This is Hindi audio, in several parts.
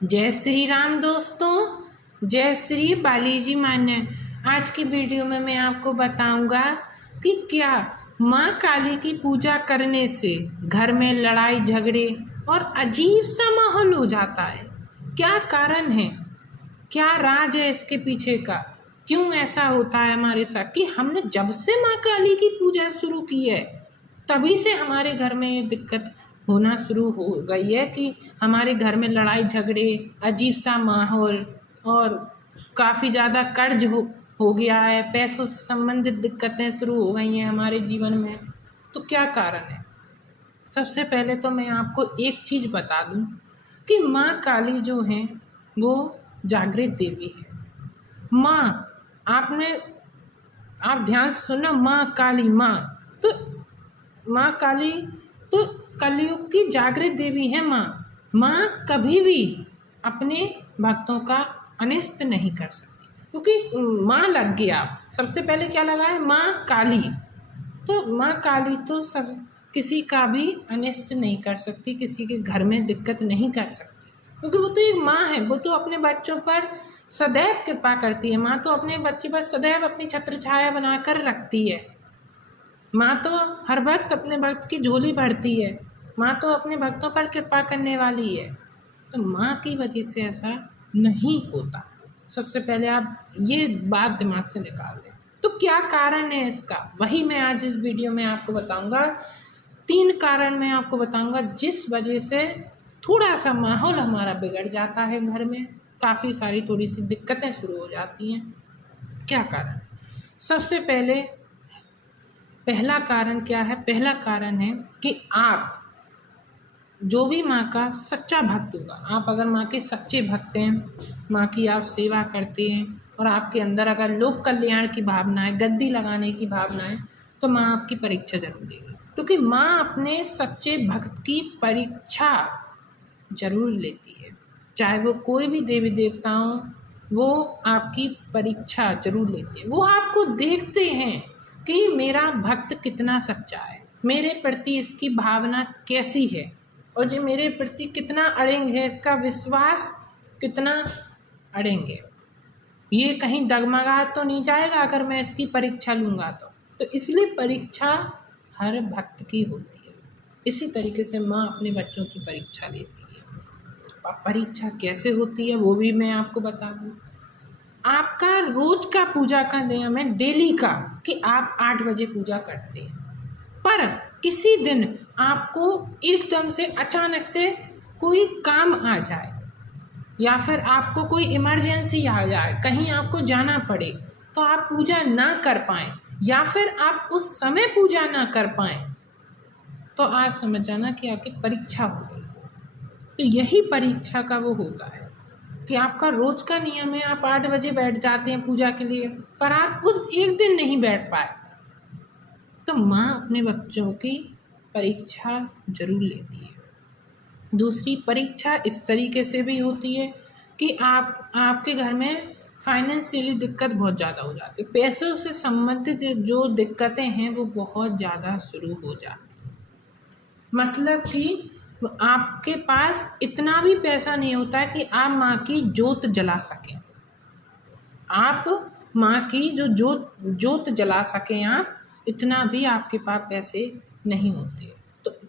जय श्री राम दोस्तों, जय श्री बालीजी मान्य। आज की वीडियो में मैं आपको बताऊंगा कि क्या माँ काली की पूजा करने से घर में लड़ाई झगड़े और अजीब सा माहौल हो जाता है। क्या कारण है, क्या राज है इसके पीछे का, क्यों ऐसा होता है हमारे साथ कि हमने जब से माँ काली की पूजा शुरू की है तभी से हमारे घर में ये दिक्कत होना शुरू हो गई है कि हमारे घर में लड़ाई झगड़े, अजीब सा माहौल और काफ़ी ज़्यादा कर्ज हो गया है। पैसों से संबंधित दिक्कतें शुरू हो गई हैं हमारे जीवन में। तो क्या कारण है? सबसे पहले तो मैं आपको एक चीज़ बता दूं कि माँ काली जो हैं वो जागृत देवी है। आप ध्यान सुनो, माँ काली, तो माँ काली तो कलयुग की जागृत देवी है। माँ कभी भी अपने भक्तों का अनिष्ट नहीं कर सकती, क्योंकि माँ लग गया। सबसे पहले क्या लगा है? माँ काली। तो माँ काली तो सब किसी का भी अनिष्ट नहीं कर सकती, किसी के घर में दिक्कत नहीं कर सकती, क्योंकि वो तो एक माँ है। वो तो अपने बच्चों पर सदैव कृपा करती है। माँ तो अपने बच्चे पर सदैव अपनी छत्र छाया बनाकर रखती है। माँ तो हर वक्त अपने भक्त की झोली भरती है। माँ तो अपने भक्तों पर कृपा करने वाली है। तो माँ की वजह से ऐसा नहीं होता। सबसे पहले आप ये बात दिमाग से निकाल दें। तो क्या कारण है इसका, वही मैं आज इस वीडियो में आपको बताऊंगा। 3 कारण मैं आपको बताऊंगा जिस वजह से थोड़ा सा माहौल हमारा बिगड़ जाता है, घर में काफ़ी सारी थोड़ी सी दिक्कतें शुरू हो जाती हैं। क्या कारण है? सबसे पहला कारण क्या है? पहला कारण है कि आप जो भी माँ का सच्चा भक्त होगा, आप अगर माँ के सच्चे भक्त हैं, माँ की आप सेवा करते हैं और आपके अंदर अगर लोक कल्याण की भावना है, गद्दी लगाने की भावना है, तो माँ आपकी परीक्षा जरूर लेगी। क्योंकि माँ अपने सच्चे भक्त की परीक्षा जरूर लेती है। चाहे वो कोई भी देवी देवता हो, वो आपकी परीक्षा जरूर लेते हैं। वो आपको देखते हैं कि मेरा भक्त कितना सच्चा है, मेरे प्रति इसकी भावना कैसी है, और जो मेरे प्रति कितना अड़ेंग है, इसका विश्वास कितना अड़ेंग है, ये कहीं डगमगा तो नहीं जाएगा अगर मैं इसकी परीक्षा लूँगा तो इसलिए परीक्षा हर भक्त की होती है। इसी तरीके से माँ अपने बच्चों की परीक्षा लेती है। परीक्षा कैसे होती है वो भी मैं आपको बता दूँ। आपका रोज का पूजा का नियम है, डेली का, कि आप 8 बजे पूजा करते हैं। पर किसी दिन आपको एकदम से अचानक से कोई काम आ जाए, या फिर आपको कोई इमरजेंसी आ जाए, कहीं आपको जाना पड़े, तो आप पूजा ना कर पाएँ, या फिर आप उस समय पूजा ना कर पाएँ, तो आप समझ जाना कि आपकी परीक्षा हो गई। तो यही परीक्षा का वो होता है कि आपका रोज का नियम है, आप 8 बजे बैठ जाते हैं पूजा के लिए, पर आप उस एक दिन नहीं बैठ पाए, तो माँ अपने बच्चों की परीक्षा जरूर लेती है। दूसरी परीक्षा इस तरीके से भी होती है कि आपके घर में फाइनेंशियली दिक्कत बहुत ज़्यादा हो जाती है। पैसों से संबंधित जो दिक्कतें हैं वो बहुत ज़्यादा शुरू हो जाती है। मतलब कि आपके पास इतना भी पैसा नहीं होता है कि आप माँ की जोत जला सकें। आप माँ की जो जोत जला सकें, आप इतना भी आपके पास पैसे नहीं होते।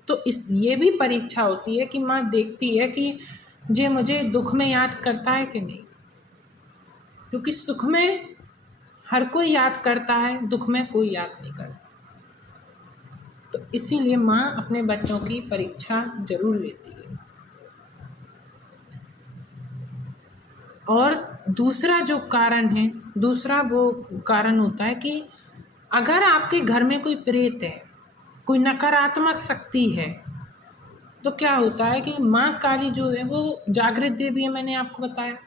तो इस ये भी परीक्षा होती है कि माँ देखती है कि जे मुझे दुख में याद करता है कि नहीं, क्योंकि सुख में हर कोई याद करता है, दुख में कोई याद नहीं करता। तो इसीलिए माँ अपने बच्चों की परीक्षा जरूर लेती है। और दूसरा जो कारण है, दूसरा वो कारण होता है कि अगर आपके घर में कोई प्रेत है, कोई नकारात्मक शक्ति है, तो क्या होता है कि माँ काली जो है वो जागृत देवी है। मैंने आपको बताया,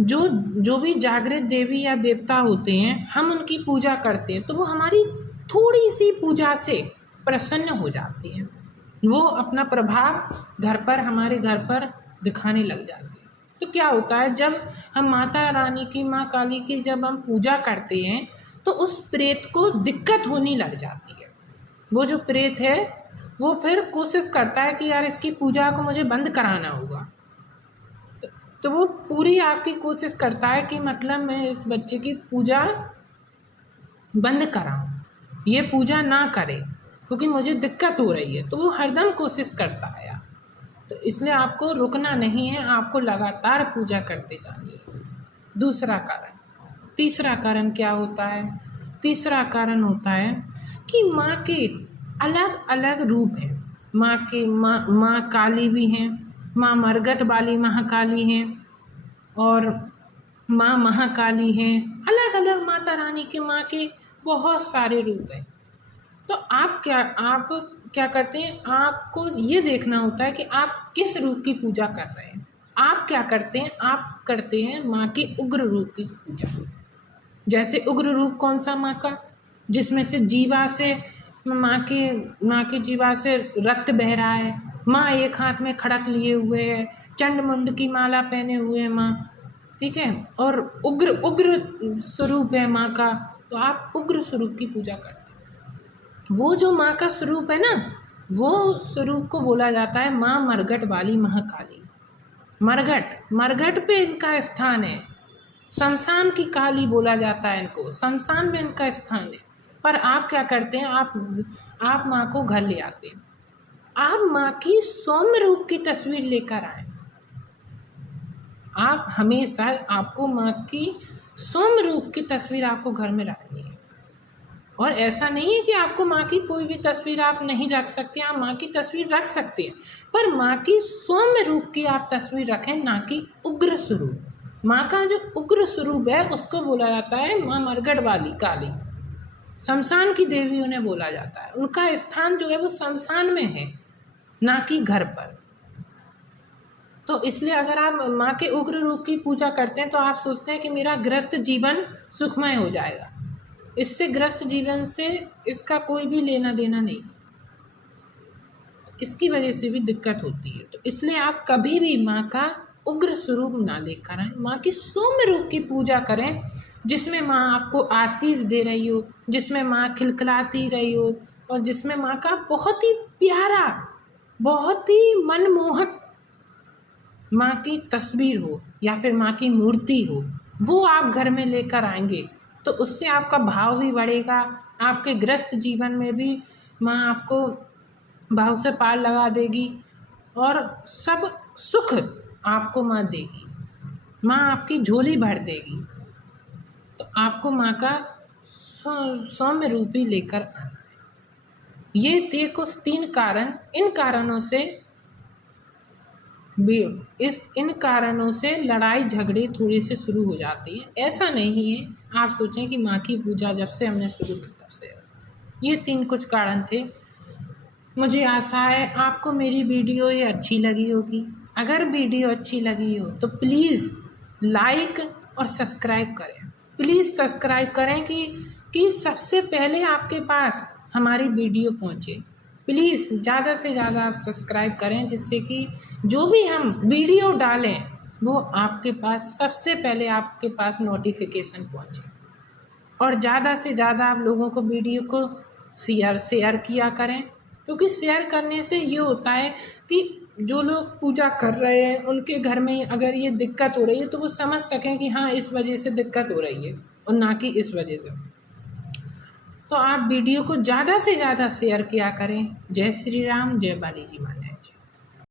जो भी जागृत देवी या देवता होते हैं, हम उनकी पूजा करते हैं तो वो हमारी थोड़ी सी पूजा से प्रसन्न हो जाती हैं। वो अपना प्रभाव हमारे घर पर दिखाने लग जाते हैं। तो क्या होता है, जब हम माता रानी की, माँ काली की जब हम पूजा करते हैं तो उस प्रेत को दिक्कत होने लग जाती है। वो जो प्रेत है वो फिर कोशिश करता है कि यार इसकी पूजा को मुझे बंद कराना होगा, तो वो पूरी आपकी कोशिश करता है कि मतलब मैं इस बच्चे की पूजा बंद कराऊं, ये पूजा ना करे क्योंकि मुझे दिक्कत हो रही है। तो वो हरदम कोशिश करता है यार। तो इसलिए आपको रुकना नहीं है, आपको लगातार पूजा करते जानी है। दूसरा कारण, तीसरा कारण क्या होता है? तीसरा कारण होता है कि माँ के अलग अलग रूप हैं। माँ काली भी हैं, माँ मरघट वाली महाकाली हैं और माँ महाकाली हैं। अलग अलग माता रानी के माँ के बहुत सारे रूप हैं। तो आप क्या करते हैं, आपको ये देखना होता है कि आप किस रूप की पूजा कर रहे हैं। आप क्या करते हैं, आप करते हैं माँ के उग्र रूप की पूजा। जैसे उग्र रूप कौन सा माँ का? जिसमें से जीवा से माँ के जीवा से रक्त बह रहा है। माँ एक हाथ में खड़क लिए हुए है, चंड मुंड की माला पहने हुए है माँ, ठीक है, और उग्र स्वरूप है माँ का। तो आप उग्र स्वरूप की पूजा करते हैं। वो जो माँ का स्वरूप है ना, वो स्वरूप को बोला जाता है माँ मरघट वाली महाकाली। मरघट पे इनका स्थान है। शमशान की काली बोला जाता है इनको, शमशान में इनका स्थान है। पर आप क्या करते हैं, आप माँ को घर ले आते हैं। आप माँ की सौम्य रूप की तस्वीर लेकर आए। आप हमेशा आपको माँ की सौम्य रूप की तस्वीर आपको घर में रखनी है। और ऐसा नहीं है कि आपको माँ की कोई भी तस्वीर आप नहीं रख सकते, आप माँ की तस्वीर रख सकते हैं, पर माँ की सौम्य रूप की आप तस्वीर रखें, ना कि उग्र स्वरूप। माँ का जो उग्र स्वरूप है उसको बोला जाता है माँ मरघट वाली काली। शमशान की देवी उन्हें बोला जाता है। उनका स्थान जो है वो शमशान में है, ना कि घर पर। तो इसलिए अगर आप माँ के उग्र रूप की पूजा करते हैं तो आप सोचते हैं कि मेरा ग्रस्त जीवन सुखमय हो जाएगा। इससे ग्रस्त जीवन से इसका कोई भी लेना देना नहीं, इसकी वजह से भी दिक्कत होती है। तो इसलिए आप कभी भी माँ का उग्र स्वरूप ना लेकर आए, माँ की सौम्य रूप की पूजा करें, जिसमें माँ आपको आशीष दे रही हो, जिसमें माँ खिलखिलाती रही हो, और जिसमें माँ का बहुत ही प्यारा, बहुत ही मनमोहक माँ की तस्वीर हो या फिर माँ की मूर्ति हो, वो आप घर में लेकर आएंगे तो उससे आपका भाव भी बढ़ेगा। आपके ग्रस्त जीवन में भी माँ आपको भाव से पार लगा देगी और सब सुख आपको माँ देगी। माँ आपकी झोली भर देगी। तो आपको माँ का सौम्य रूप ही लेकर आना है। ये थे कुछ 3 कारण। इन कारणों से लड़ाई झगड़े थोड़े से शुरू हो जाते हैं। ऐसा नहीं है आप सोचें कि माँ की पूजा जब से हमने शुरू की तब से ऐसा। ये 3 कुछ कारण थे। मुझे आशा है आपको मेरी वीडियो ये अच्छी लगी होगी। अगर वीडियो अच्छी लगी हो तो प्लीज़ लाइक और सब्सक्राइब करें। प्लीज़ सब्सक्राइब करें कि सबसे पहले आपके पास हमारी वीडियो पहुँचे। प्लीज़ ज़्यादा से ज़्यादा आप सब्सक्राइब करें, जिससे कि जो भी हम वीडियो डालें वो आपके पास सबसे पहले आपके पास नोटिफिकेशन पहुँचे। और ज़्यादा से ज़्यादा आप लोगों को वीडियो को शेयर किया करें, क्योंकि शेयर करने से ये होता है कि जो लोग पूजा कर रहे हैं उनके घर में अगर ये दिक्कत हो रही है तो वो समझ सकें कि हाँ इस वजह से दिक्कत हो रही है और ना कि इस वजह से। तो आप वीडियो को ज़्यादा से ज़्यादा शेयर किया करें। जय श्री राम, जय बालाजी माता।